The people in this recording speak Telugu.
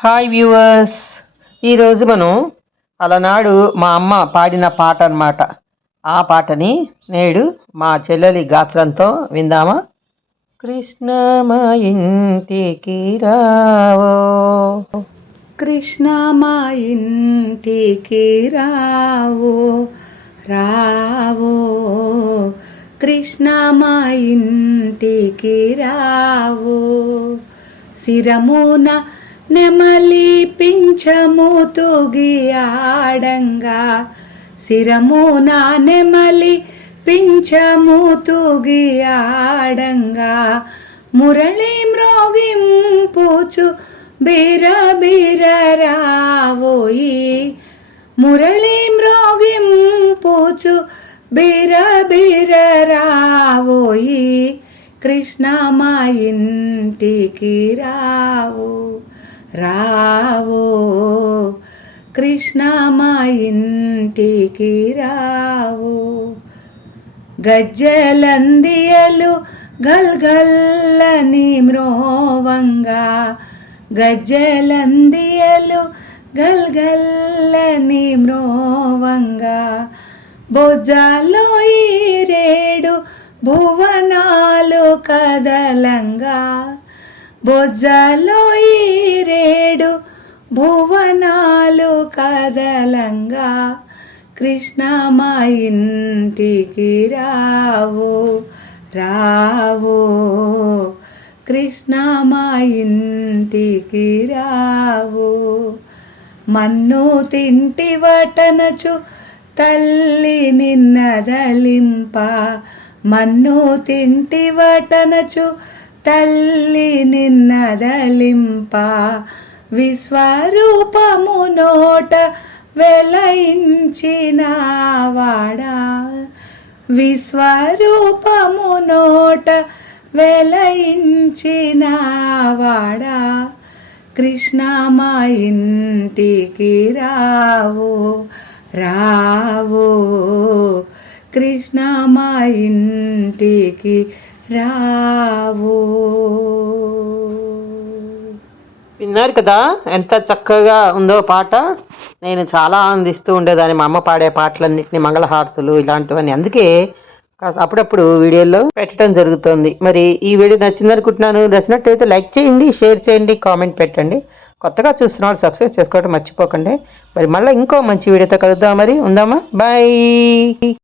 Hi viewers. ఈరోజు మనం అలనాడు మా అమ్మ పాడిన పాట అనమాట ఆ పాటని నేడు మా చెల్లెలి గాత్రంతో విందామా? కృష్ణ మా ఇంటికి రావో. కృష్ణ మా ఇంటికి రావో రావో. కృష్ణ మా ఇంటికి రావో. శిరమున నెమలి పింఛము తూగి శిరమున నెమలి పింఛము తూగి మురళి మ్రోగింపుచు బీర బీర రావోయి మురళి మ్రోగింపుచు బీర బీర రావోయి కృష్ణ మా ఇంటికి రావు. రావో. కృష్ణ మా ఇంటికి రావో. గజ్జలందియలు గల్గల్లని మ్రోవంగా. గజ్జలందియలు గల్గల్లని మ్రోవంగా. భుజాలో ఈ రేడు భువనాలు కదలంగా. బొజ్జలో ఈ రేడు భువనాలు కదలంగా కృష్ణ మా ఇంటికి రావు రావు. కృష్ణ మా ఇంటికి రావు. మన్ను తింటి వటనచు తల్లి నిన్నదలింప మన్ను తింటి వటనచు తల్లి నిన్నదలింప విశ్వరూపము నోట వెలయించిన వాడా. విశ్వరూపము నోట వెలయించిన వాడా. కృష్ణ మా ఇంటికి రావో రావు. కృష్ణ మా ఇంటికి రావు. విన్నారు కదా? ఎంత చక్కగా ఉందో పాట. నేను చాలా ఆనందిస్తూ ఉండేదాన్ని మా అమ్మ పాడే పాటలన్నింటినీ మంగళహారతులు ఇలాంటివన్నీ. అందుకే కాస్త అప్పుడప్పుడు వీడియోలో పెట్టడం జరుగుతుంది. మరి ఈ వీడియో నచ్చింది అనుకుంటున్నాను నచ్చినట్టయితే లైక్ చేయండి షేర్ చేయండి కామెంట్ పెట్టండి. కొత్తగా చూస్తున్న వాళ్ళు సబ్స్క్రైబ్ చేసుకోవడం మర్చిపోకండి. మరి మళ్ళీ ఇంకో మంచి వీడియోతో కలుద్దాం మరి. ఉందామా? బాయ్.